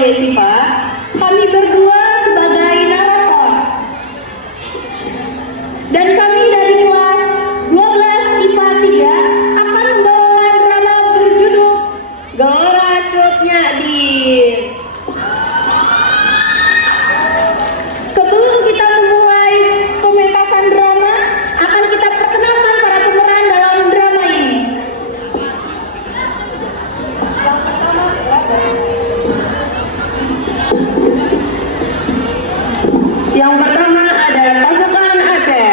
Yesiva, kami berdua sebagai narator. Dan kami dari kelas 12 IPA 3 akan membawakan drama berjudul Gelora Cut Nyadin. Sebelum kita memulai pementasan drama, akan kita perkenalkan para pemeran dalam drama ini. Yang pertama adalah pasukan Aceh.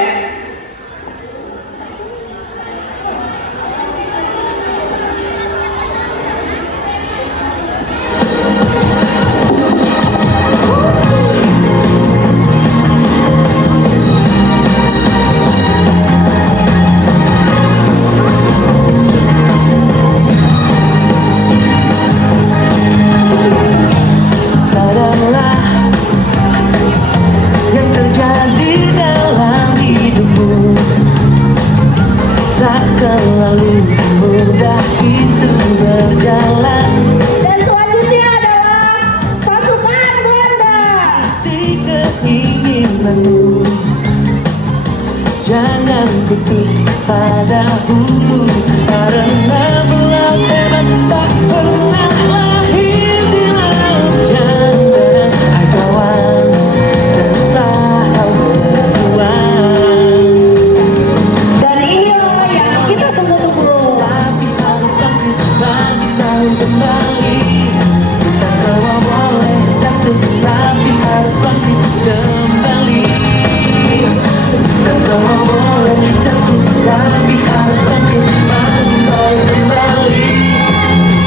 Selalu mudah itu berjalan. Dan selanjutnya adalah pasukan Ganda. Hati keinginanmu, jangan putus asa dahulu, karena belah hebat tak pernah lahir di laut yang hai kawan, teruslah kau berjuang. Dan inilah yang kita tunggu-tunggu. Tapi harus bangkit lagi, tahu kembali. Kita semua boleh jatuh, tapi harus bangkit kembali. Kita semua boleh jatuh, tapi harus bangkit lagi, tahu kembali.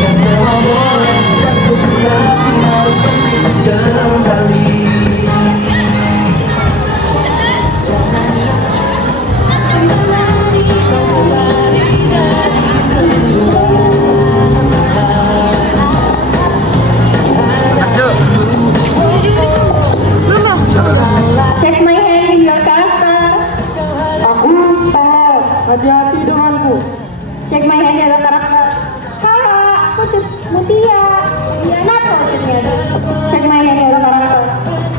Kita semua boleh jatuh, tapi harus bangkit kembali. Check my hand in your character. Aku tahu, hati-hati denganku. Check my hand in your character. Halo, aku Mutia. Nato maksudnya. Check my hand in your character.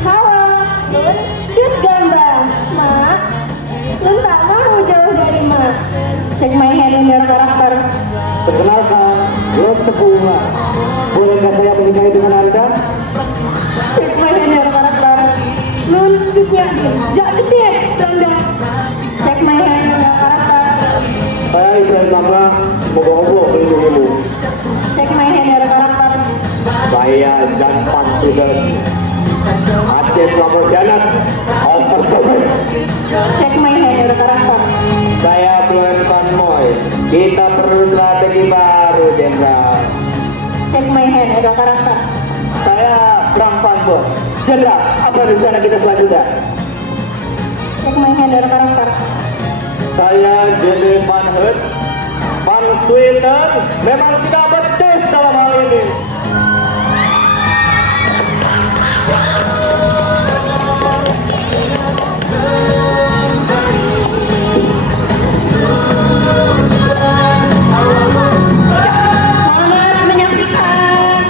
Halo, Cut Gambang. Mak, lu tak mau jauh dari Mak. Check my hand in your character. Perkenalkan, gue Teguh Bunga. Bolehkah saya menikah dengan Anda? Check my hand in your character. Nun Cut Nyadin. Jak gede, Randa. Check my hand in your character. Saya Ibrahim Bangga, moga-moga melindungimu. Check my hand in your character. Saya Janpan Sudan. Aceh Pramojanat, Oversemen. Check my hand in your character. Saya Blen Van Moy. Kita perlu strategi baru, Jenderal. Check my hand in your character. Saya Bram Van Boy. Jenderal, apa rencana kita selanjutnya? Check my hand in your character. Saya Jende Van Hut. Van Sweden memang tidak becus dalam hal ini. Selamat menyaksikan.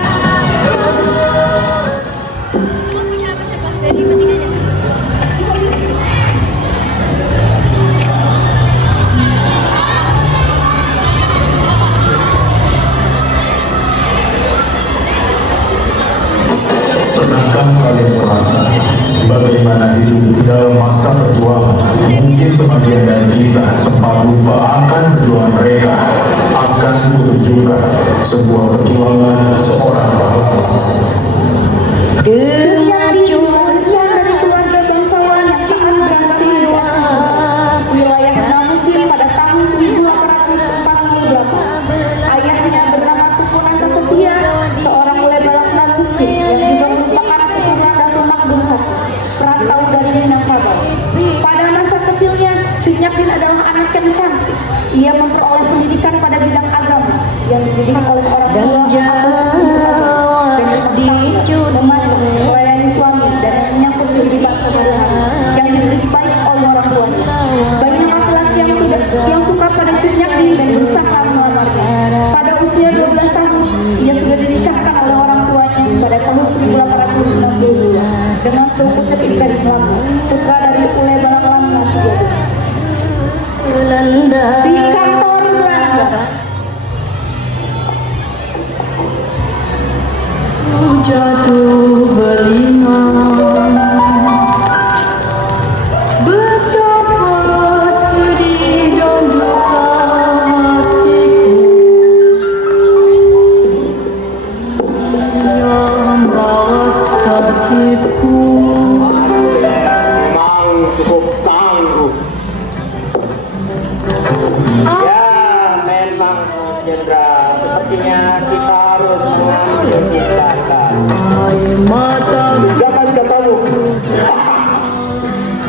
Pernahkah kalian merasa bagaimana hidup dalam masa perjuangan? Mungkin sebagian dari kita sempat lupa akan perjuangan mereka, akan menunjukkan sebuah perjuangan seorang pahlawan. Kemajuan dari keluarga bangsawan yang sangat berhasil wilayah Namukin pada tahun 1848. Ayahnya bernama Tukunan Setia, seorang lebalak Namukin yang juga merupakan keturunan Datuk Makdum I, perantau dari Minangkabau. Pada masa kecilnya, Cut Nyadin adalah anak yang cantik. Ia memperoleh pendidikan pada bidang agama yang dididik oleh orang tua melayani suami dan menyambut kehidupan sehari-hari yang diberi baik oleh orang tuanya. Banyak laki-laki yang suka pada Cut Nyadin dan berusaha melamarnya. Pada usia 12 tahun, ia sudah dinikahkan oleh orang tuanya pada tahun Putri Ikan Selama, putra dari Ule Balang Lambat di kantor Belanda. Jatuh belingan, betapa sedih dan duka hatiku yang bawa sakitku. Memang cukup tangguh. Ya, memang Jenderal. Sepertinya kita harus mengambil tindakan. Air mata Jangan ketemu.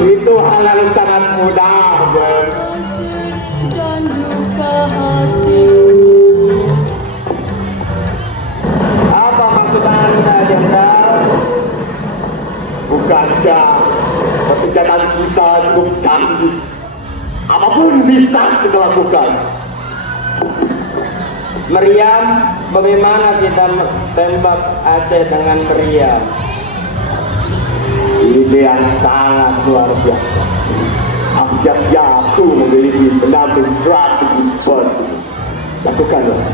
Itu hal yang sangat mudah, Jen. dan duka hatiku. Apa maksud Anda, Jenderal? Bukankah persenjataan kita cukup canggih? Apapun bisa kita lakukan. Meriam, bagaimana kita tembak Aceh dengan meriam? Ide yang sangat luar biasa. Aku siap-siap memiliki pendamping strategis seperti itu. Lakukanlah.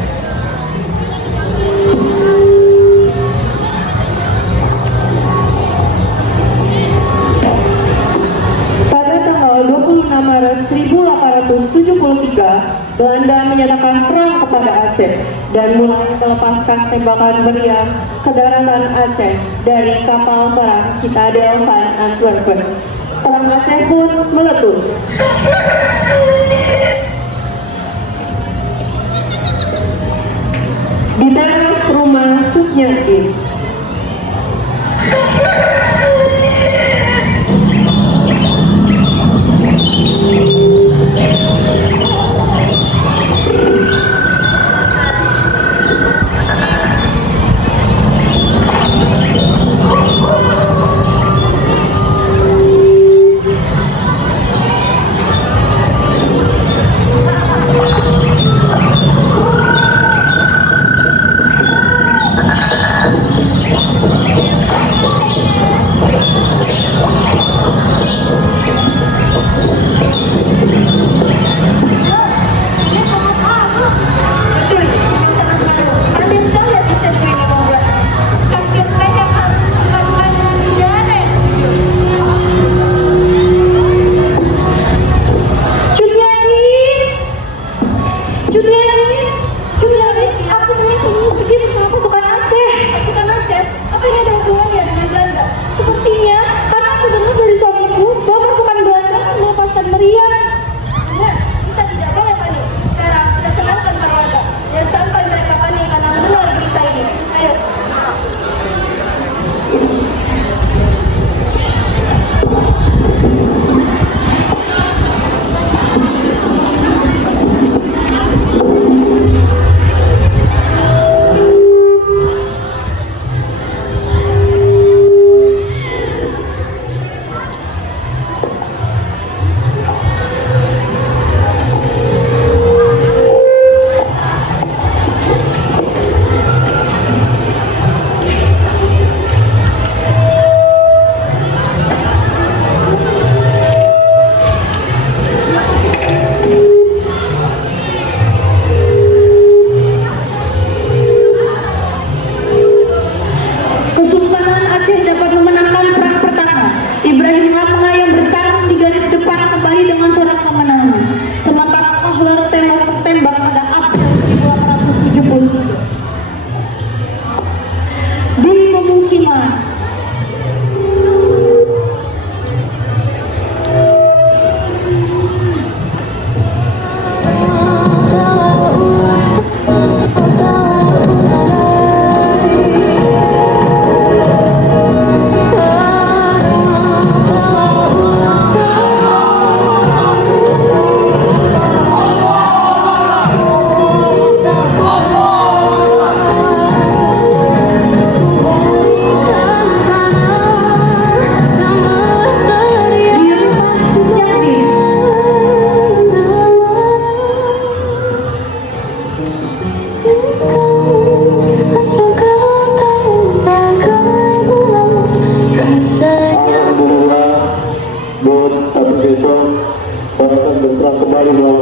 Pada tanggal 26 Maret 1873, Belanda menyatakan perang kepada Aceh dan mulai melepaskan tembakan meriam ke daratan Aceh dari kapal perang Citadel van Antwerpen. Perang Aceh pun meletus. Di teras rumah Cutnyadin,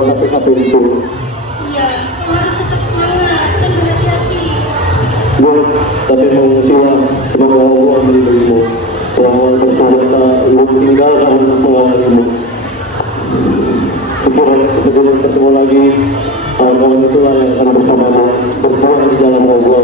sampai itu. Iya, harus tetap semangat dan berhati-hati. Gue tapi mau siwa semoga Allah melindungimu. Selama bersuara ibu tinggalkan pengawalanmu. Sebelum ketemu lagi, kawan-kawan itulah yang akan bersamamu berjuang di dalam Allah.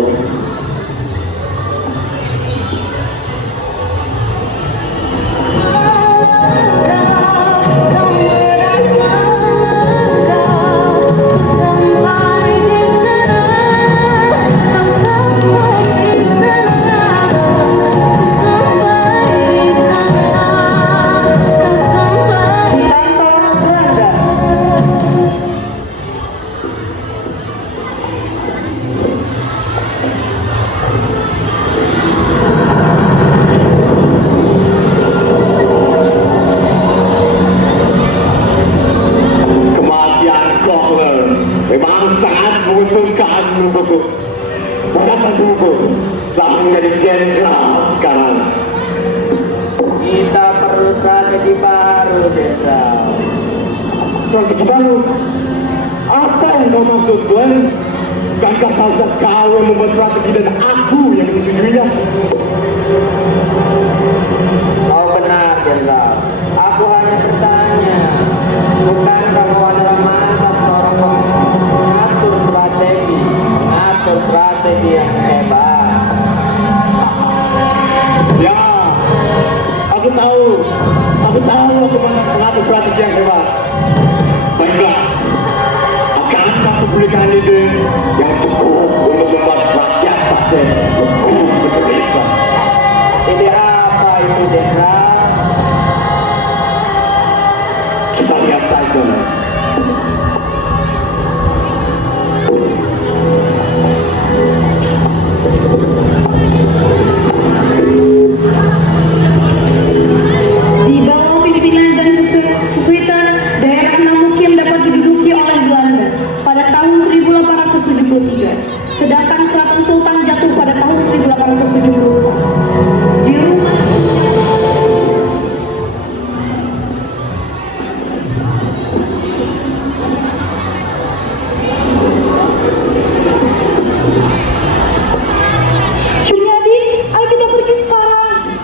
Memang sangat menguntungkan menurutku. Kenapa menurutku telah menjadi jenderal sekarang? Kita perlu strategi baru, Jenderal. Strategi baru? Apa yang kau maksud, Glenn? Bukankah saja kau yang membuat strategi dan aku yang menyetujuinya? Kau benar, Jenderal. Aku hanya bertanya, bukankah kau adalah mantan seorang mengatur strategi yang hebat? Ya, aku tahu aku mengatur strategi yang hebat. Baiklah, akan aku berikan ide yang cukup untuk membuat rakyat saja lebih bergerak. Ide apa itu, Jenderal? Kita lihat saja. Di bawah pimpinan dan kesulitan, daerah Namukin dapat diduduki oleh Belanda pada tahun 1873, sedangkan Keraton Sultan jatuh pada tahun 1874. Di rumah Cunyadi, ayo kita pergi sekarang.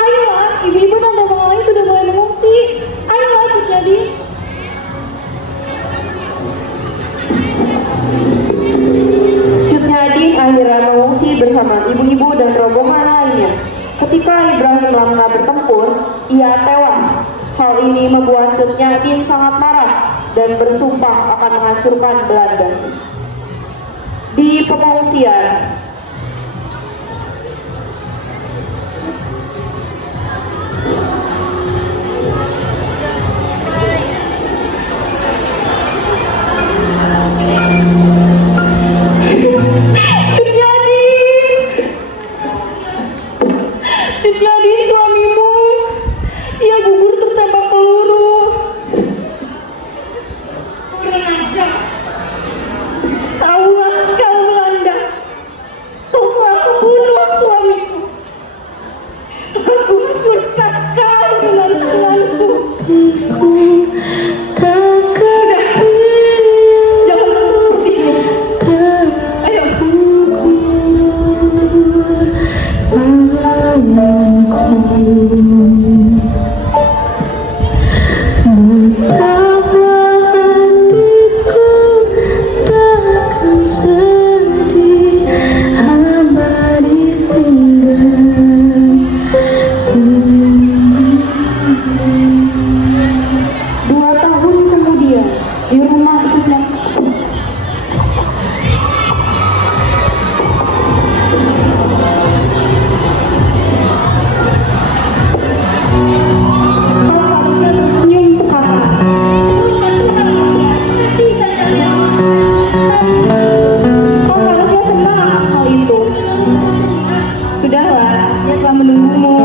Ayolah, ibu-ibu dan bapak lain sudah mulai mengungsi. Ayolah, Cunyadi. Cunyadi akhirnya mengungsi bersama ibu-ibu dan rombongan lainnya. Ketika Ibrahim Lamna bertempur, ia tewas. Hal ini membuat Cunyadi sangat marah dan bersumpah akan menghancurkan Belanda. Di pengungsian, Cunyadi suamimu, ia gugur tertembak peluru. Kurang ajar. Tahulah kau Belanda, kau telah membunuh suamiku. Akan kuhancurkan kau dengan tanganku. Jangan seperti itu. Ayo. Dua tahun kemudian, di rumah Sunan kau harusnya tersenyum sekarang. Kau harusnya senang hal itu. Sudahlah, dia telah menunggumu.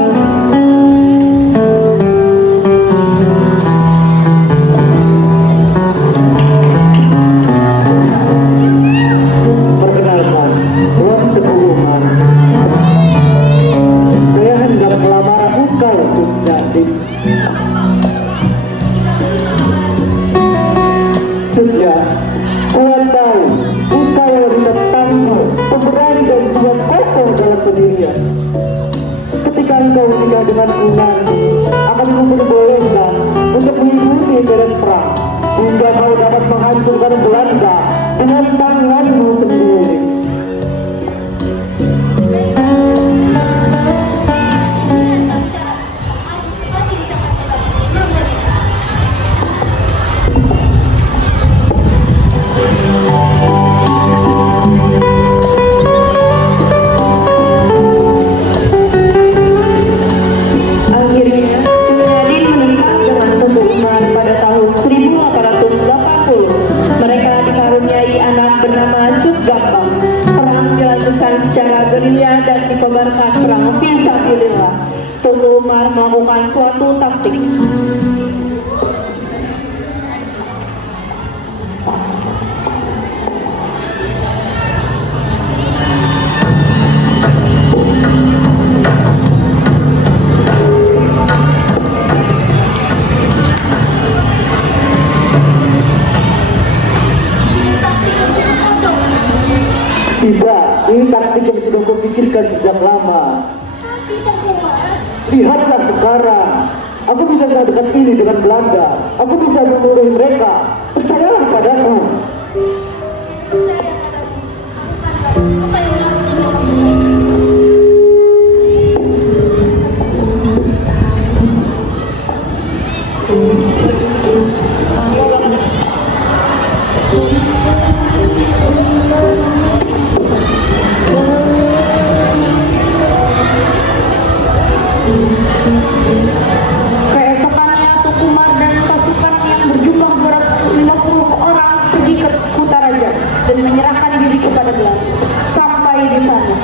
engkau wanita tangguh, pemberani dan juga kokoh dalam pendirian. Ketika engkau menikah dengan Unani, akan kuperbolehkan untuk mengikuti medan perang, sehingga kau dapat menghancurkan Belanda dengan tanganmu sendiri. Akhirnya, Nadine menikah dengan Teguh Umar pada tahun 1880. Mereka dikaruniai anak bernama Cut Gampang. Perang dilanjutkan secara gerilya dan dikobarkan perang fisabilillah. Teguh Umar melakukan suatu taktik. Tidak, ini taktik yang sudah kau pikirkan sejak lama. Lihatlah sekarang, aku bisa mengadakan ini dengan Belanda. Aku bisa membunuh mereka. Percayalah padaku. Keesokannya, Teguh Umar dan pasukan yang berjumlah 250 orang pergi ke Kutaraja dan menyerahkan diri kepada Belanda. Sampai di sana,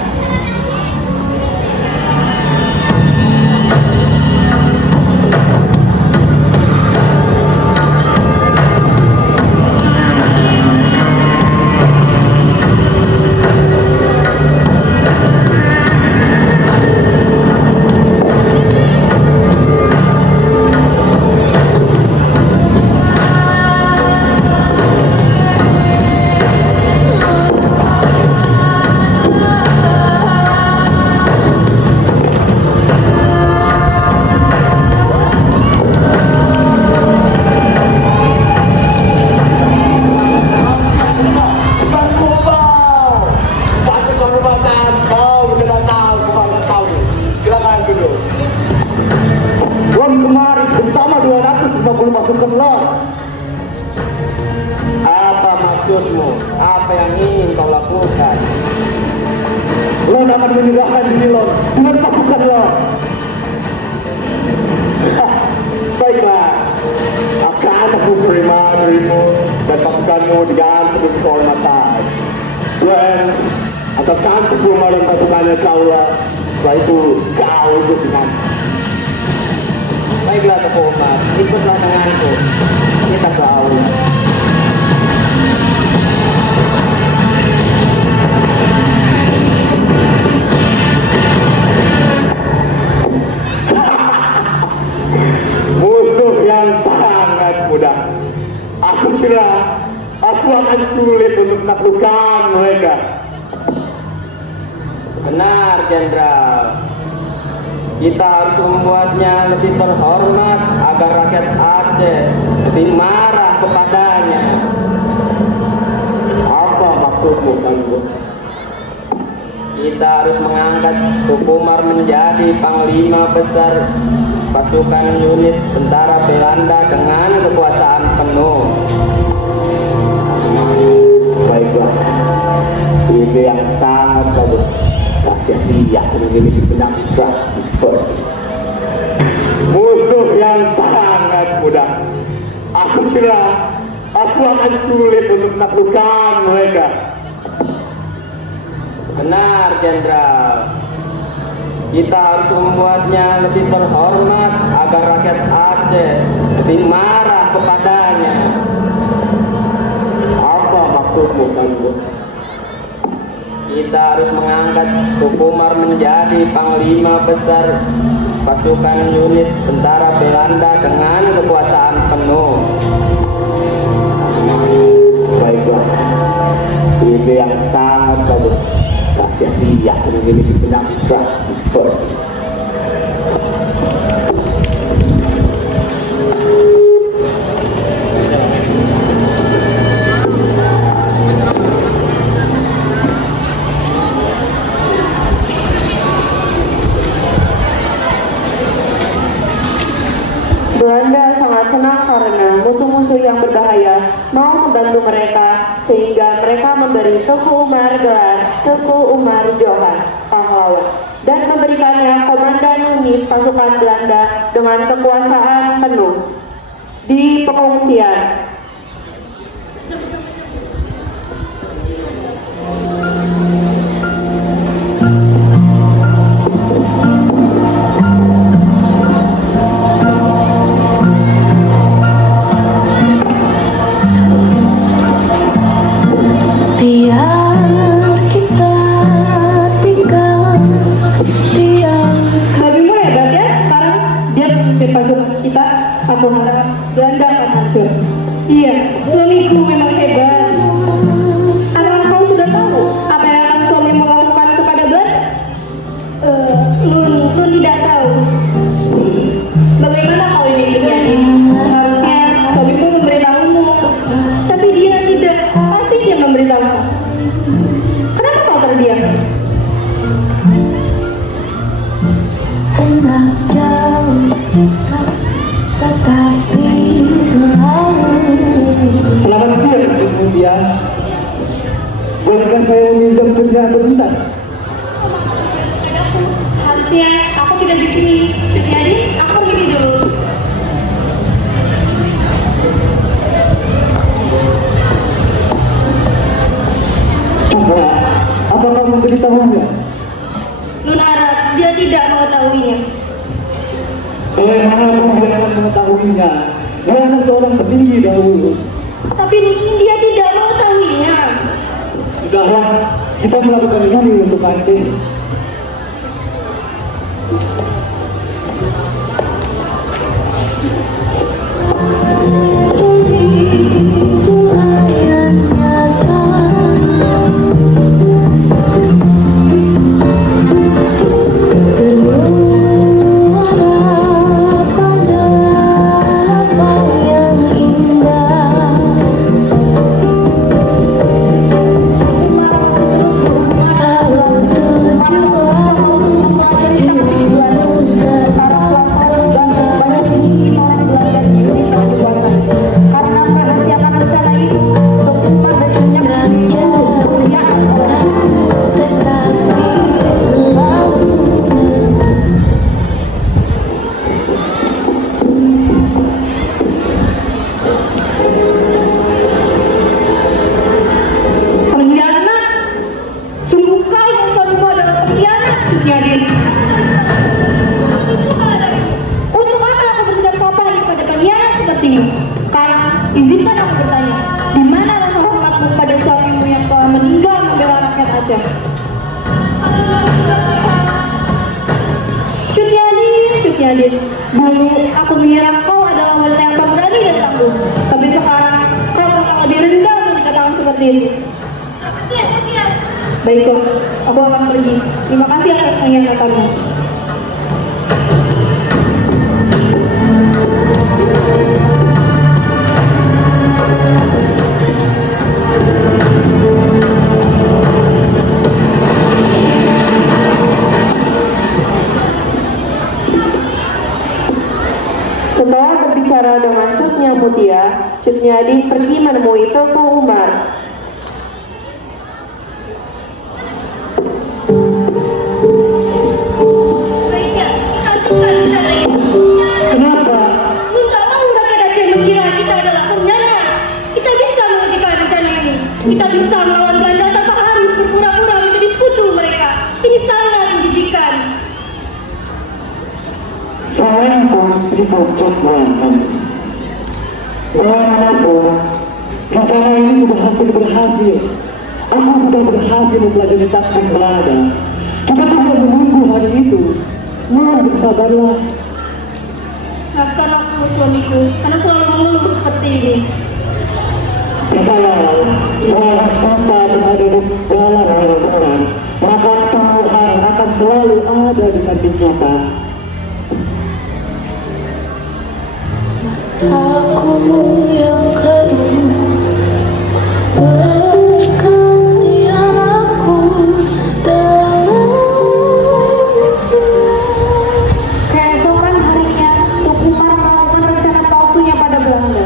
Tuan kemari bersama 250 pasukan Lord. Apa maksudmu? Apa yang ingin kau lakukan? Lord akan menyerahkan diri Lord dengan pasukan Lord. Baiklah, akan aku terima dirimu dan pasukanmu dengan penuh kehormatan. Tuan, akan sepuluh dan pasukannya kaulah. Setelah itu kau ikut dengan. Baiklah Teguh Umar, ikutlah denganku. Kita ke aula. Musuh yang sangat mudah. Aku kira aku akan sulit untuk menaklukkan mereka. Benar, Jenderal. Kita harus membuatnya lebih terhormat agar rakyat Aceh lebih marah kepadanya. Apa maksudmu, Tangguh? Kita harus mengangkat Teguh Umar menjadi panglima besar pasukan unit tentara Belanda dengan kekuasaan penuh. Baiklah, ide yang sangat bagus. Tak sia-sia memiliki penyakit strategi seperti musuh yang sangat mudah. Aku kira aku akan sulit untuk menaklukkan mereka. Benar, Jenderal. Kita harus membuatnya lebih terhormat agar rakyat Aceh lebih marah kepadanya. Apa maksudmu, Tangguh? Kita harus mengangkat Teguh Umar menjadi panglima besar pasukan unit tentara Belanda dengan kekuasaan penuh. Baiklah, yang sangat bagus. Tak sia-sia memiliki penampilan seperti ini. Belanda sangat senang karena musuh-musuh yang berbahaya mau membantu mereka, sehingga mereka memberi Teuku Umar gelar Teuku Umar Johan, pahlawan, dan memberikannya komandan unit pasukan Belanda dengan kekuasaan penuh di pengungsian. Tiang kita tinggal, tiang. Suamimu hebat ya, sekarang dia memimpin pasukan kita. Aku harap Belanda akan hancur. Iya, suamiku memang hebat. Apakah kau sudah tahu apa yang akan suamimu lakukan kepada Belanda? Lu tidak tahu. Bagaimana kau ini terjadi? Harusnya suamimu memberitahumu, tapi dia tidak. Pasti dia memberitahu. Kenapa kau terdiam? Hendak jauh dekat, tetapi selalu. Selamat siang, Ibu Mutia. Bolehkah saya meminjam kerja sebentar? Harusnya aku tidak di sini. Jadi aku pergi dulu. Coba, apa kamu memberitahunya? Lunara, dia tidak mengetahuinya. Mana kamu yang mengetahuinya? Dia anak seorang petinggi dahulu. Tapi dia tidak mengetahuinya. Sudahlah, kita melakukan ini untuk Aceh. Izinkan aku bertanya, di mana rasa hormatmu pada suamimu yang telah meninggal membela rakyat Aceh? Syutyadin, dulu aku mengira kau adalah wanita yang pemberani dan tangguh, tapi sekarang kau bakal lebih rendah menyatakan seperti itu. Baiklah, aku akan pergi. Terima kasih atas pengkhianatanmu. Setelah berbicara dengan Cutnya Mutia, Cutnyadin pergi menemui Teuku Umar. Kenapa? Enggak mau rakyat Aceh mengira kita adalah pengkhianat. Kita bisa menghentikan rencana ini. Kita bisa melawan Belanda tanpa harus berpura-pura menjadi sekutu mereka. Ini sangat menjijikan. Saya istri bocor banget. Bagaimanapun, rencana ini sudah hampir berhasil. Aku sudah berhasil mempelajari taktik Belanda. Kita tinggal menunggu hari itu. Mohon bersabarlah. Maafkan aku suamiku, karena selalu mengeluh seperti ini. Percayalah, seorang kota berada di dalam Tuhan, maka Tuhan akan selalu ada di samping kita. Aku yang kering berganti aku dalam Keesokan harinya, Tengku Umar melakukan rencana palsunya pada Belanda.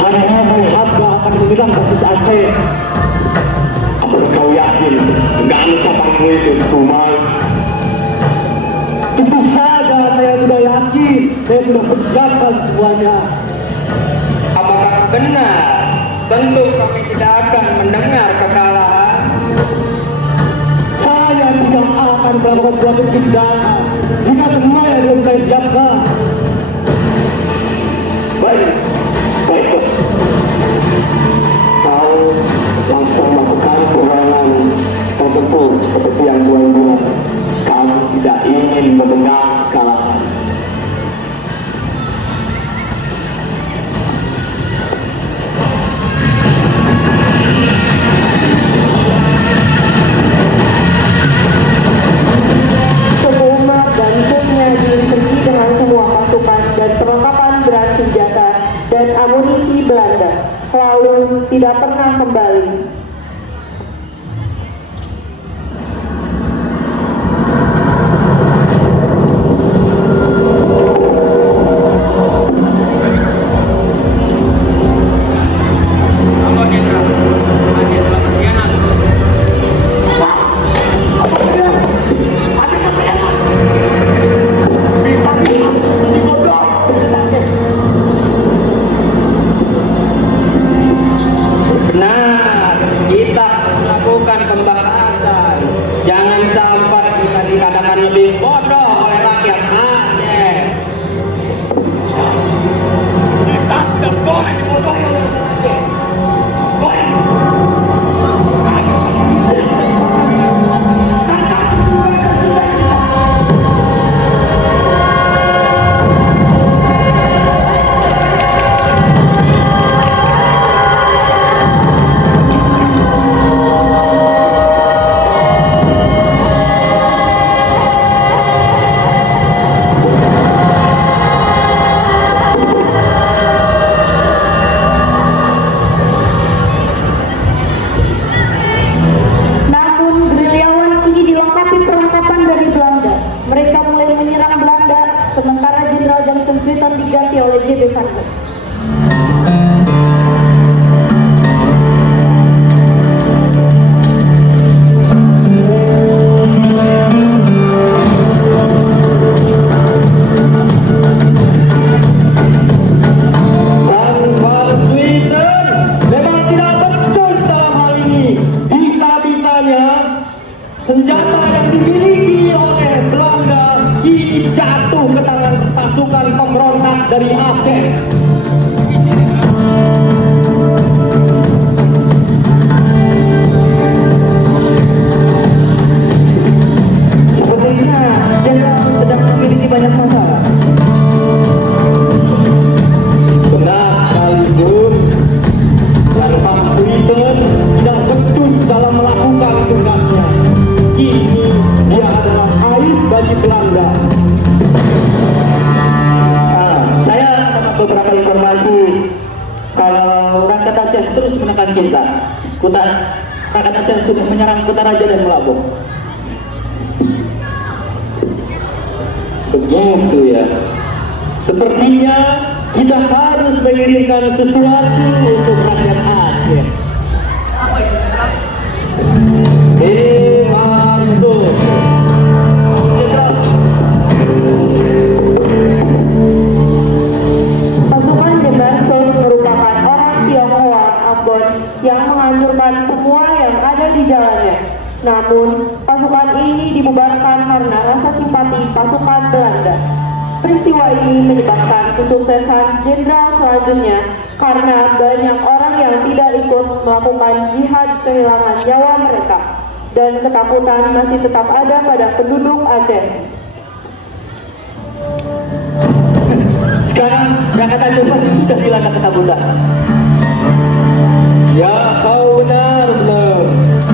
Hari-hari hamba akan menghilang basis Aceh. Apakah kau yakin dengan ucapanmu itu, Umar? Tentu saja saya sudah yakin, saya sudah persiapkan semuanya. Apakah benar? Tentu kami tidak akan mendengar kekalahan. Saya tidak akan melakukan suatu tindakan jika semua yang belum saya siapkan. Baik, baiklah. Kau langsung melakukan perangan tertentu seperti yang Tuhan bilang. Kami tidak ingin mendengar kekalahan. Tengku Umar dan timnya disertai dengan semua pasukan dan perlengkapan berat senjata dan amunisi Belanda, lalu tidak pernah kembali. Apa Jenderal? Raja telah berkhianat. Benar, kita melakukan pembalasan. Jangan sampai kita dikatakan lebih bodoh oleh rakyat Aceh. Kita tidak boleh dibodohi. Namun gerilyawan ini dilengkapi perlengkapan dari Belanda. Mereka mulai menyerang Belanda, sementara Jenderal Johnson Sweeton diganti oleh J.B. Van Hove. Van Sweeton memang tidak becus dalam hal ini. Bisa-bisanya senjata yang dimiliki oleh Belanda kini jatuh ke tangan pasukan pemberontak dari Aceh. Sepertinya Jenderal sedang memiliki banyak masalah. Benar sekali, Bun. Dan Van Sweeton tidak becus dalam melakukan tugasnya. Kini dia adalah aib bagi Belanda. Saya dapat beberapa informasi kalau rakyat Aceh terus menekan kita. Rakyat Aceh sudah menyerang Kutaraja dan Melabong. Begitu ya. Sepertinya kita harus mengirimkan sesuatu untuk rakyat Aceh. Masuk. Pasukan Jebansos merupakan orang Tionghoa Ambon yang menghancurkan semua yang ada di jalannya. Namun, pasukan ini dibubarkan karena rasa simpati pasukan Belanda. Peristiwa ini menyebabkan kesuksesan jenderal selanjutnya karena banyak orang yang tidak ikut melakukan jihad kehilangan nyawa mereka dan ketakutan masih tetap ada pada penduduk Aceh. Sekarang rakyat Aceh pasti sudah dilanda ketakutan. Ya, kau benar.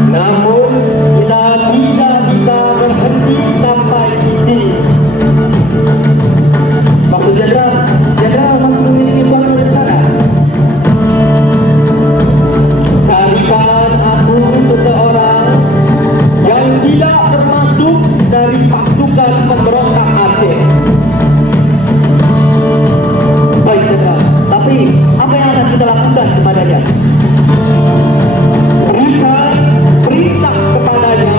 Namun kita tidak bisa berhenti sampai di sini. Maksud jenderal masih memiliki suatu rencana. Carikan aku seseorang yang tidak termasuk dari pasukan pemberontak Aceh. Baik jenderal, tapi apa yang akan kita lakukan kepadanya? Berikan perintah kepadanya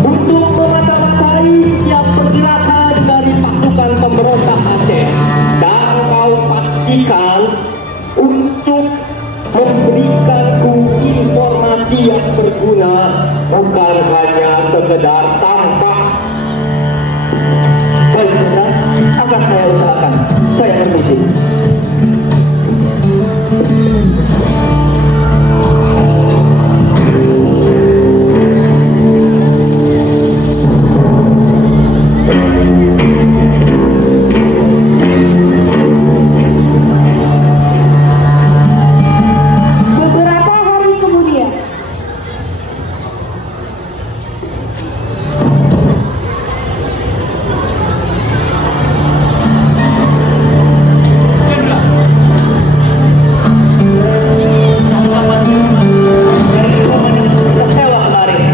untuk memata-matai setiap pergerakan dari pasukan pemberontak Aceh, dan kau pastikan untuk memberikanku informasi yang berguna, bukan hanya sekedar sampah. Baik jenderal, akan saya usahakan. Saya permisi. Beberapa hari kemudian, Kecewa kemarin.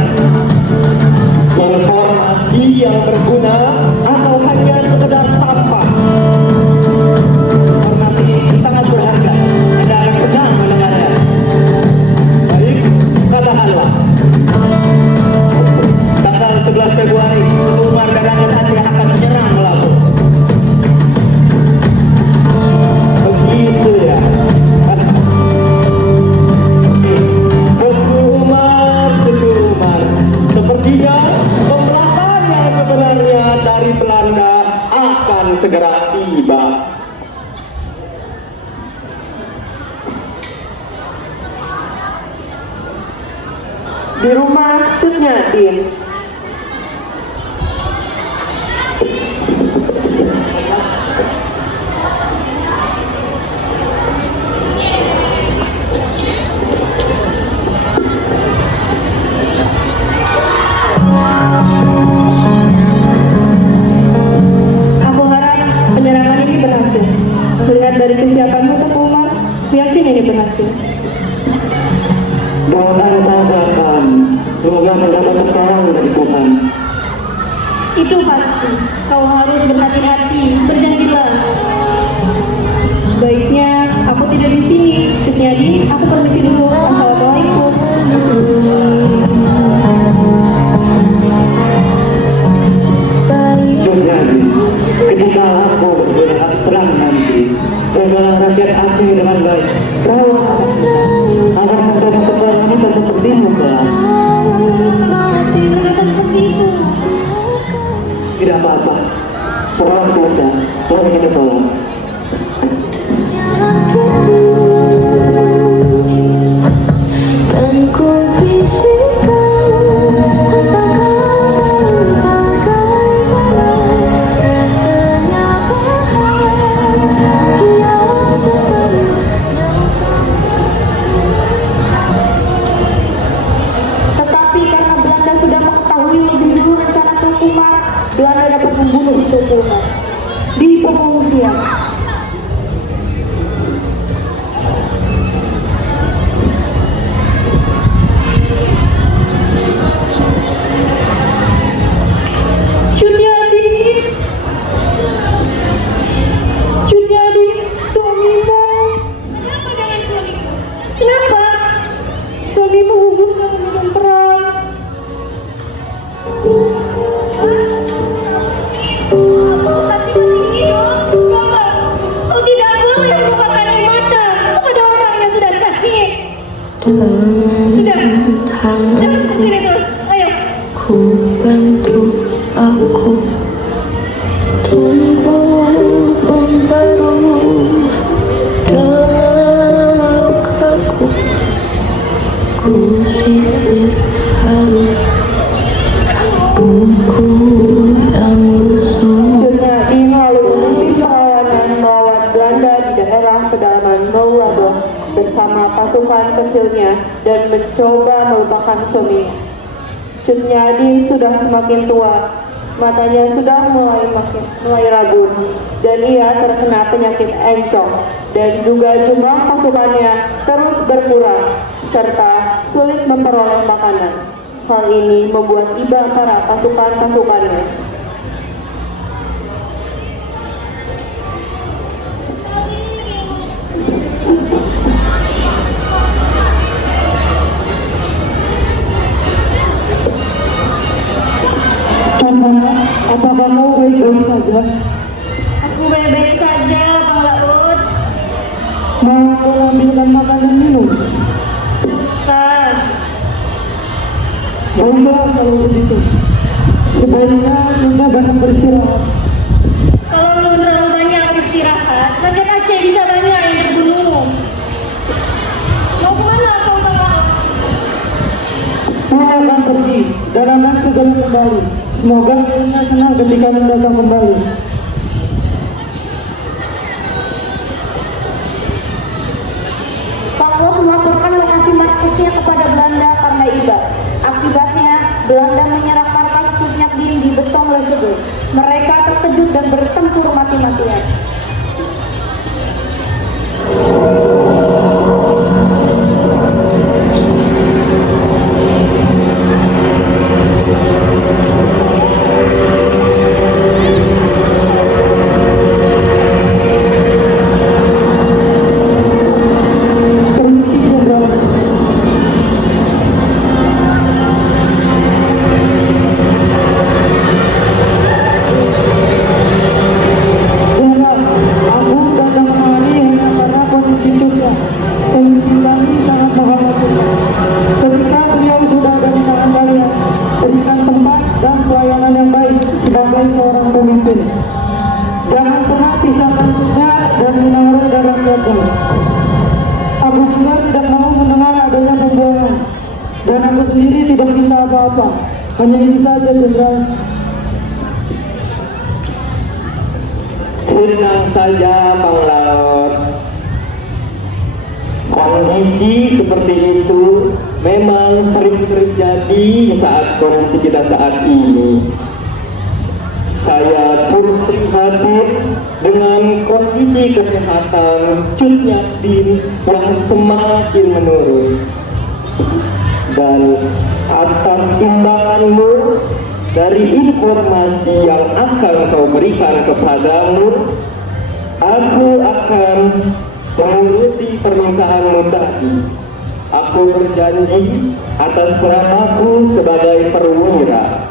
Informasi yang berguna atau hanya sekedar sampah? Informasi ini sangat berharga. Anda akan senang mendengarnya. Baik, katakanlah. Tanggal 11 Februari, Umar dan rakyat Aceh akan menyerang Melabu. Begitu ya. Teguh Umar. Sepertinya pembalasan yang sebenarnya dari Belanda akan segera tiba. di rumah Cut Nyadim, aku harap penyerangan ini berhasil. Melihat dari kesiapanmu, Teguh Umar, yakin ini berhasil. Doakan saja kan, semoga mendapat pertolongan dari Tuhan. Itu pasti. Kau harus berhati-hati. Berjanjilah. Sebaiknya aku tidak di sini. Cut Nyadim, aku permisi dulu. Assalamualaikum. Jadi, ketika aku berhak perang nanti, jagalah rakyat Aceh dengan baik. Rawat agar menjadi seorang wanita sepertimu, Kak. Ternyata seperti itu. Tidak apa-apa. Sholat puasa, boleh kita sholat. Dan ku bisikkan asal kau tahu bagaimana rasanya bahagia sepenuhnya. Tetapi karena Belanda sudah mengetahui lebih dulu rencana Teguh Umar, Belanda dapat membunuh Teguh Umar di pengungsian. Cut Nyadim, suamimu. Kenapa? Suamimu gugur dalam medan perang. pasukan kecilnya dan mencoba melupakan suaminya. Cut Nyadi sudah semakin tua, matanya sudah mulai rabun, dan ia terkena penyakit encok, dan juga jumlah pasukannya terus berkurang, serta sulit memperoleh makanan. Hal ini membuat iba para pasukannya. Apakah kau baik-baik saja? Aku baik-baik saja, Bang Laut. Mau kau ambilkan makan dan minum? Ustaz, Baiklah kalau begitu. Sebaiknya Nunda banyak beristirahat. kalau lu terlalu banyak istirahat, rakyat Aceh bisa banyak yang terbunuh. Mau kemana kau, Bang Laut? Dia akan pergi dan akan segera kembali. Semoga Nunda senang ketika Nunda datang kembali. Bang Laut melaporkan lokasi markasnya kepada Belanda karena iba. Akibatnya, Belanda menyerang markas Cut Nyadi di Betong Lesebut. Mereka terkejut dan bertempur mati-matian. Permisi Jenderal. Jenderal, aku datang kemari hanya karena kondisi Cutnya. Kondisi kami sangat mengkhawatirkan. Ketika beliau sudah ada di tangan kalian, berikan tempat dan pelayanan yang baik sebagai seorang pemimpin. Jangan pernah pisahkan Cutnya dan menanggung dan rakyatnya. Aku juga tidak mau mendengar adanya pembuangan, dan aku sendiri tidak minta apa-apa. Hanya ini saja, Jenderal. Tenang saja, Bang Laut. Kondisi seperti itu memang sering terjadi saat kondisi kita saat ini. Saya turut prihatin dengan kondisi kesehatan Cut Nyadi yang semakin menurun. Dan atas undanganmu dari informasi yang akan kau berikan kepadamu, aku akan menuruti permintaanmu tadi. Aku berjanji atas namaku sebagai perwira.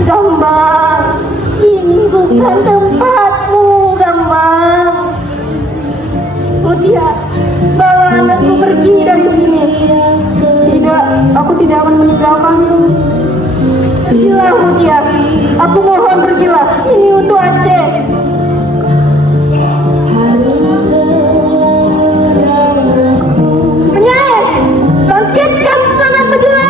Gambang, ini bukan tempatmu, Gambang. Mutia, bawa anakku pergi dari sini. Tidak, aku tidak akan meninggalkanmu. Pergilah, Mutia. Aku mohon pergilah. Ini untuk Aceh. Penyair, bangkitkan semangat pejuang.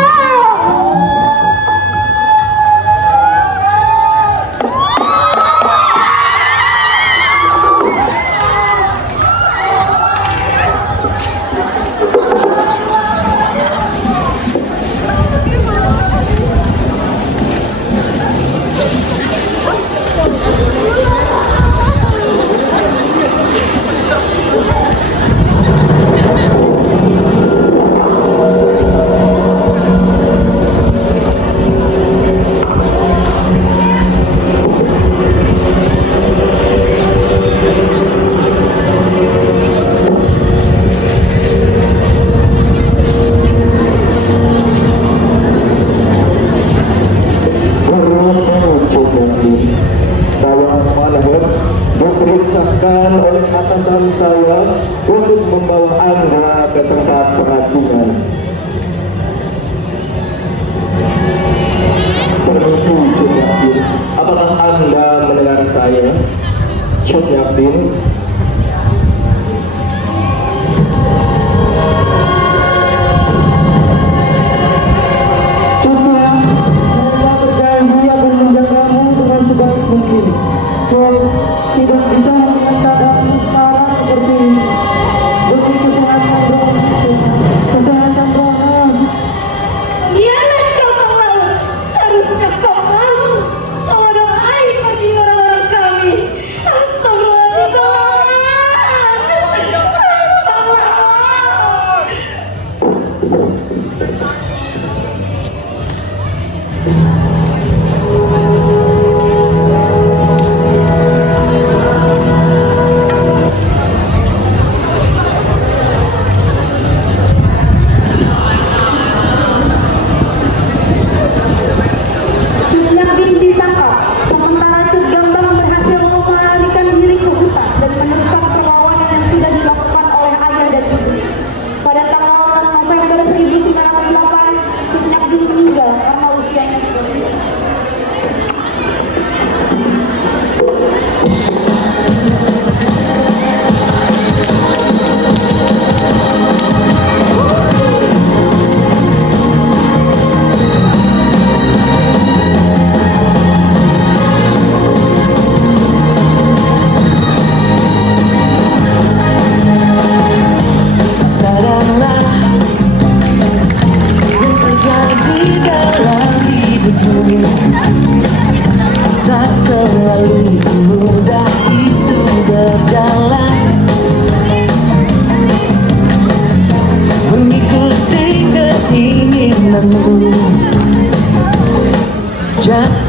shot ya Abdin. Coba saya berjanji akan menjagamu dengan sebaik mungkin. Kau tidak bisa melihat keadaanmu sekarang seperti ini. Demi kesehatan doa, kesehatan doa. Iyalah kau mau, harusnya kau mau doain bagi orang-orang kami. Yang ditangkap, sementara Cut Gambang berhasil melarikan diri ke hutan dan meneruskan perlawanan yang sudah dilakukan oleh ayah dan ibu. Pada tanggal 6 November 1908, Cut Nyakdin meninggal karena usianya sudah tua. Sadarlah yang terjadi dalam hidupmu tak selalu mudah itu berjalan. Mengikuti keinginanmu, jangan